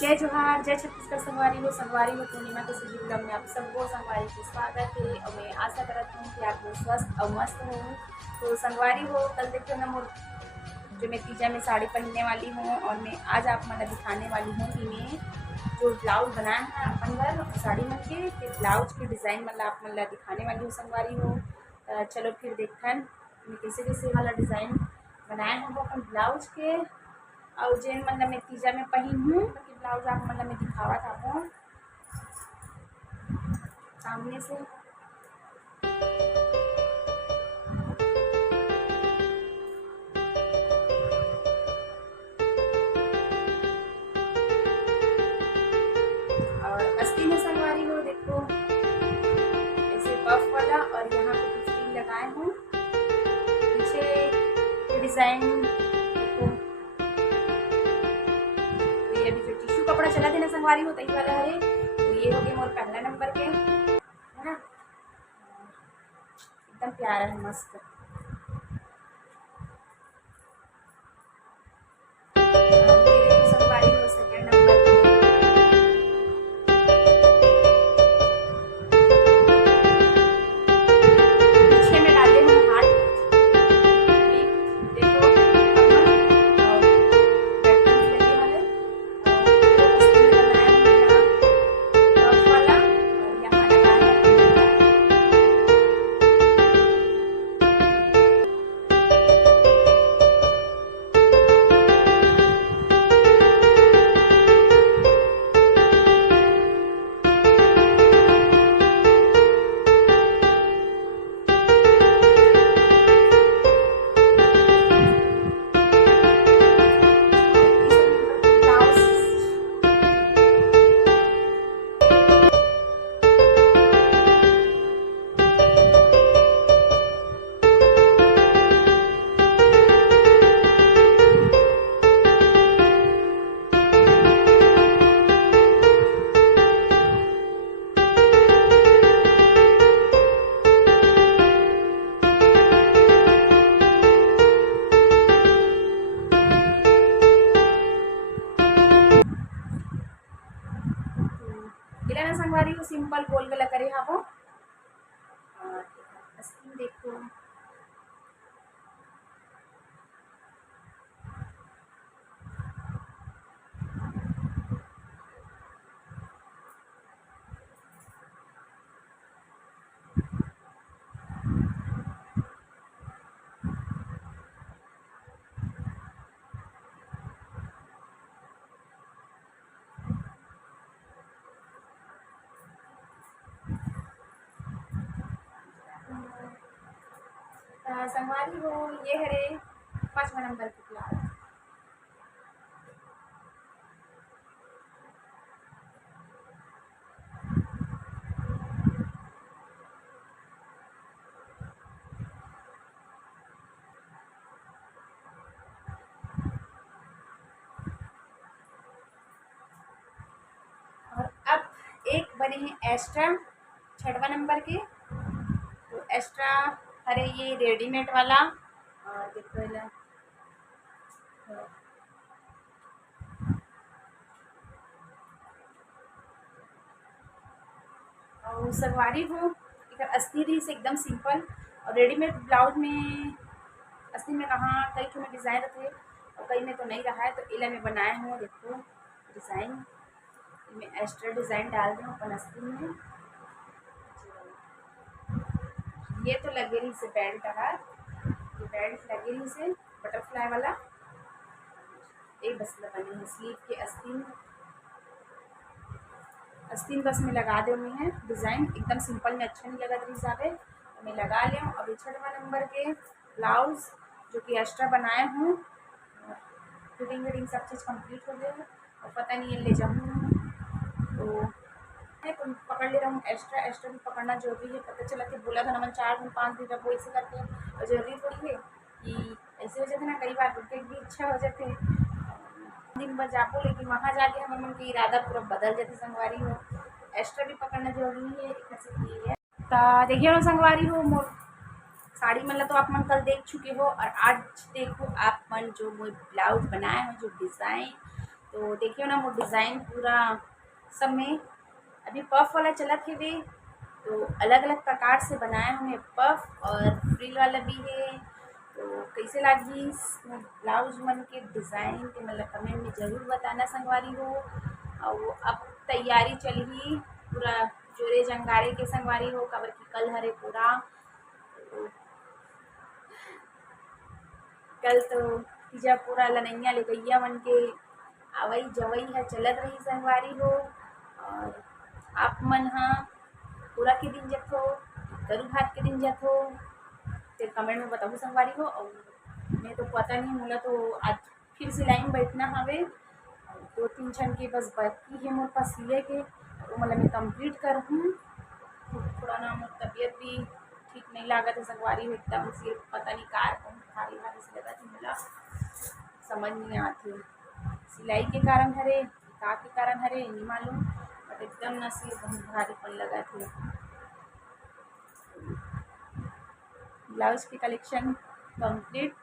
जय जोहार, जय छत्तीसगढ़ संगवारी हो पूर्णिमा के सजी ब्लॉग में आप सबको संगवारी को स्वागत है और मैं आशा करती हूँ कि आप लोग स्वस्थ और मस्त हो। तो संगवारी हो, कल देखो ना मोर जो मैं तीजा में साड़ी पहनने वाली हूँ और मैं आज आप मतलब दिखाने वाली हूँ कि मैं जो ब्लाउज बनाया है अपन घर साड़ी मन के ब्लाउज के डिज़ाइन मतलब आप मतलब दिखाने वाली हूँ संगवारी हो। चलो फिर देखन मैं कैसे कैसे वाला डिज़ाइन बनाए हूँ अपन ब्लाउज के और जेन मतलब मैं तीजा में पहन हूँ कि ब्लाउज आप मतलब मैं दिखावा था सामने से। और अस्तीन सलवारी हो देखो ऐसे पफ वाला और यहाँ पे कुछ तीन लगाए हूँ पीछे ये डिज़ाइन देखो। तो ये अभी जो टिश्यू कपड़ा चला देना संगवारी हो तई वाला है, तो ये हो गए मोर पहला नंबर के है ना, एकदम प्यारा है मस्त। ये देखो संगवारी हो सेकेंड नंबर के पीछे में डाले हूँ हार्ट देखो कमल और बैटरी लगे वाले और दो अस्तीन बनाया हूँ यहाँ पफ वाला और यहाँ लगाया है पीला। और तीसरे नंबर पे ब्लाउज इला ना संगवारी को सिंपल गोल गला करे हावो और अस्तीन देखो संगवारी हो ये हरे पाँचवा नंबर के ब्लाउज। और अब एक बने हैं एक्स्ट्रा छठवा नंबर के, तो एक्स्ट्रा हरे ये रेडीमेड वाला और देखो इला और सलवारी हो एक अस्तीन से एकदम सिंपल और रेडीमेड ब्लाउज में अस्तीन में कहाँ कई ठो में डिज़ाइन रहते और कई में तो नहीं रहा है, तो इला में बनाए हूँ देखो डिज़ाइन में एक्स्ट्रा डिज़ाइन डाल दूँ अपन अस्तीन में। ये तो लगे रही से बेल्ट है, ये बेल्ट लगे रही से बटरफ्लाई वाला एक बस बने हैं स्लीव के अस्तीन अस्तीन बस में लगा दे हुए हैं डिज़ाइन एकदम सिंपल में अच्छा नहीं लगा रही ज़्यादा, तो मैं लगा लें। अभी छठवा नंबर के ब्लाउज जो कि एक्स्ट्रा बनाए हूँ फिटिंग विटिंग सब चीज़ कंप्लीट हो गया है और पता नहीं है ले जाऊँ तो मैं पकड़ ले रहा हूँ। एक्स्ट्रा एक्स्ट्रा भी पकड़ना जरूरी है, पता चला कि बोला था ना मैं 4 दिन 5 दिन रब ऐसे करके और जरूरी थोड़ी है कि ऐसे हो जाते ना, कई बार रुके भी इच्छा हो जाते दिन भर जापो लेकिन वहाँ जाके हमारे मन की इरादा पूरा बदल जाती संगवारी हो। एक्स्ट्रा भी पकड़ना जरूरी है है। तो देखिए ना संगवारी हो मोर साड़ी मतलब तो आप मन कल देख चुके हो और आज देखो आप मन जो मैं ब्लाउज बनाए हो जो डिज़ाइन, तो तो देखियो ना वो डिज़ाइन पूरा सब में अभी पफ वाला चलत है वे, तो अलग अलग प्रकार से बनाया हमें पफ और फ्रिल वाला भी है। तो कैसे लागी ब्लाउज मन के डिज़ाइन के मतलब कमेंट में ज़रूर बताना संगवारी हो। और अब तैयारी चली पूरा जोरे जंगारे के संगवारी हो, काबर की कल हरे पूरा कल तो तीजा पूरा लनैया ले गैया मन के आवई जवई है चलत रही संगवारी हो। और आप मन हाँ पूरा के दिन जथो करू भात के दिन जथो फिर कमेंट में बताओ संगवारी हो। और मैं तो पता नहीं मोला तो आज फिर सिलाई में बैठना हवे, 2-3 क्षण के बस बाकी है मोर पास सिले के, वो मतलब मैं कंप्लीट करहूँ। थोड़ा ना मोर तबीयत भी ठीक नहीं लागत है संगवारी हो, एकदम से पता नहीं कार कौन भारी भारी से लगा थी मोला समझ नहीं आती सिलाई के कारण हरे का के कारण हरे नहीं मालूम, बट एकदम ना सिर बहुत भारीपन लगा थे। ब्लाउज के कलेक्शन कंप्लीट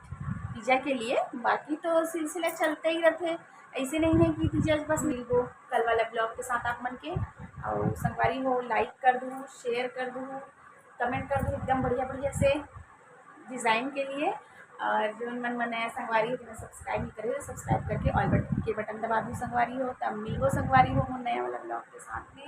तीजा के लिए, बाकी तो सिलसिला चलते ही रहते। ऐसे नहीं है कि तीजा बस मिल गो कल वाला ब्लॉग के साथ आप मन के। और संगवारी हो लाइक कर दूँ, शेयर कर दूँ, कमेंट कर दूँ एकदम बढ़िया बढ़िया से डिज़ाइन के लिए। और जो मन नया संगवारी हो तो सब्सक्राइब नहीं करे तो सब्सक्राइब करके ऑल के बटन दबा दूँ संगवारी हो, तब मिल गो संगवारी हो नया वाला ब्लॉग के साथ में।